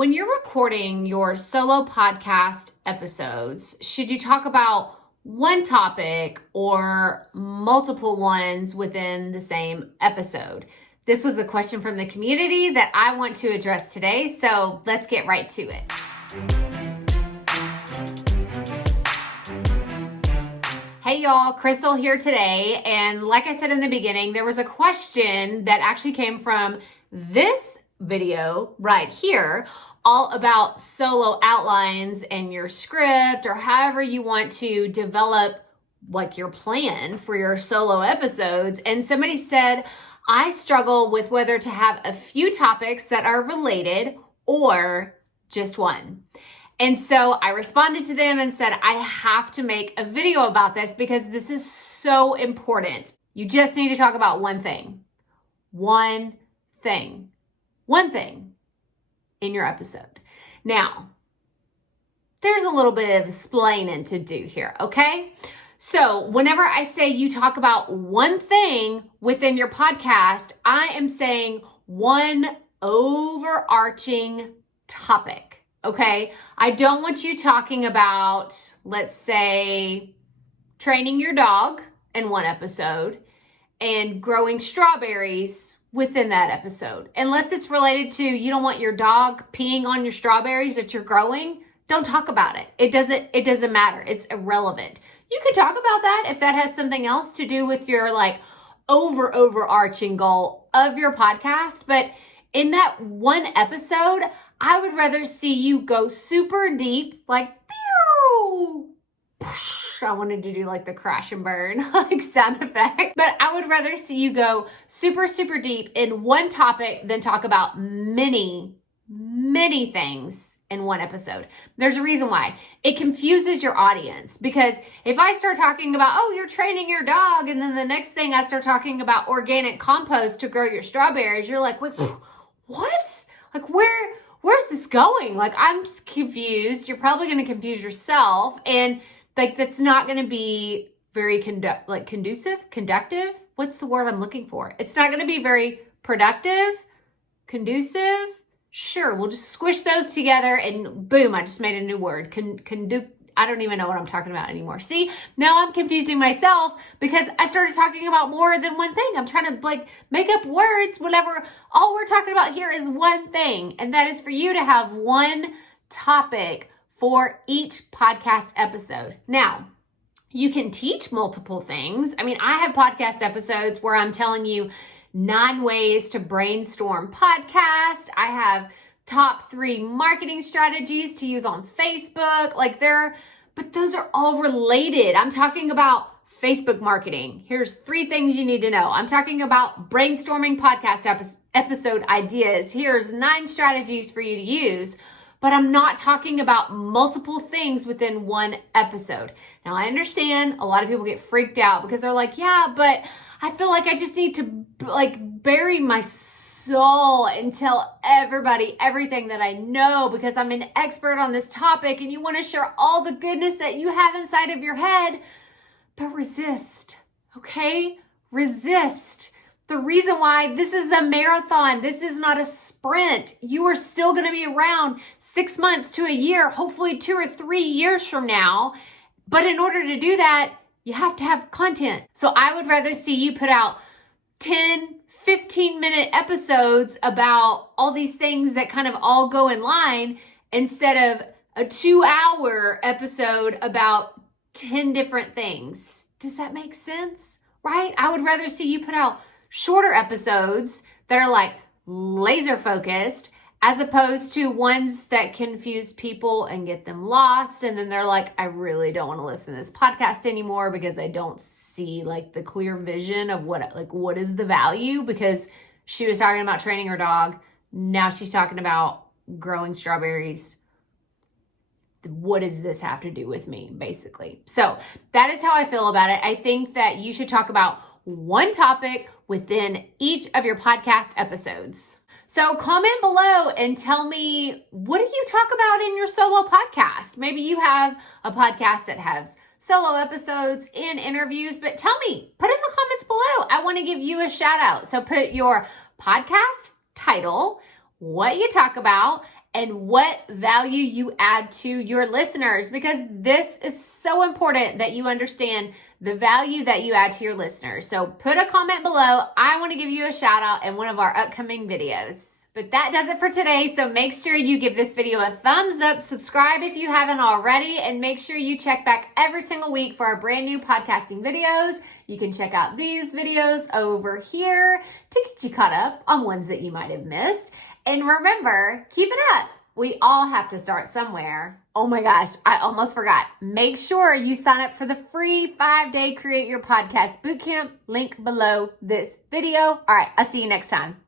When you're recording your solo podcast episodes, should you talk about one topic or multiple ones within the same episode? This was a question from the community that I want to address today, so let's get right to it. Hey y'all, Krystal here today, and like I said in the beginning, there was a question that actually came from this video right here, all about solo outlines and your script, or however you want to develop like your plan for your solo episodes. And somebody said, I struggle with whether to have a few topics that are related or just one. And so I responded to them and said, I have to make a video about this because this is so important. You just need to talk about one thing. One thing in your episode. Now, there's a little bit of explaining to do here, okay? So whenever I say you talk about one thing within your podcast, I am saying one overarching topic, okay? I don't want you talking about, let's say, training your dog in one episode and growing strawberries within that episode. Unless it's related to, you don't want your dog peeing on your strawberries that you're growing, don't talk about it. It doesn't matter. It's irrelevant. You can talk about that if that has something else to do with your like overarching goal of your podcast. But in that one episode, I would rather see you go super deep, like pew. I wanted to do like the crash and burn like sound effect, but I would rather see you go super deep in one topic than talk about many things in one episode. There's a reason why. It confuses your audience, because if I start talking about, oh, you're training your dog, and then the next thing I start talking about organic compost to grow your strawberries, you're like, wait, what? Like where's this going? Like, I'm confused. You're probably going to confuse yourself, and like, that's not going to be very conductive. What's the word I'm looking for? It's not going to be very productive, conducive. Sure, we'll just squish those together and boom, I just made a new word. I don't even know what I'm talking about anymore. See, now I'm confusing myself because I started talking about more than one thing. I'm trying to like make up words whenever all we're talking about here is one thing. And that is for you to have one topic for each podcast episode. Now, you can teach multiple things. I mean, I have podcast episodes where I'm telling you 9 ways to brainstorm podcast. I have top 3 marketing strategies to use on Facebook. But those are all related. I'm talking about Facebook marketing. Here's 3 things you need to know. I'm talking about brainstorming podcast episode ideas. Here's 9 strategies for you to use. But I'm not talking about multiple things within one episode. Now, I understand a lot of people get freaked out because they're like, yeah, but I feel like I just need to like bury my soul and tell everybody everything that I know because I'm an expert on this topic, and you want to share all the goodness that you have inside of your head. But resist, okay? Resist. The reason why this is a marathon, this is not a sprint. You are still going to be around 6 months to a year, hopefully 2 or 3 years from now. But in order to do that, you have to have content. So I would rather see you put out 10, 15-minute episodes about all these things that kind of all go in line instead of a 2-hour episode about 10 different things. Does that make sense? Right? I would rather see you put out shorter episodes that are like laser focused, as opposed to ones that confuse people and get them lost. And then they're like, I really don't want to listen to this podcast anymore because I don't see like the clear vision of what is the value, because she was talking about training her dog. Now she's talking about growing strawberries. What does this have to do with me, basically? So that is how I feel about it. I think that you should talk about one topic within each of your podcast episodes. So comment below and tell me, what do you talk about in your solo podcast? Maybe you have a podcast that has solo episodes and interviews, but tell me, put in the comments below. I want to give you a shout out. So put your podcast title, what you talk about, and what value you add to your listeners, because this is so important that you understand the value that you add to your listeners. So put a comment below. I want to give you a shout out in one of our upcoming videos. But that does it for today. So make sure you give this video a thumbs up, subscribe if you haven't already, and make sure you check back every single week for our brand new podcasting videos. You can check out these videos over here to get you caught up on ones that you might have missed. And remember, keep it up. We all have to start somewhere. Oh my gosh, I almost forgot. Make sure you sign up for the free 5-day Create Your Podcast Bootcamp, link below this video. All right, I'll see you next time.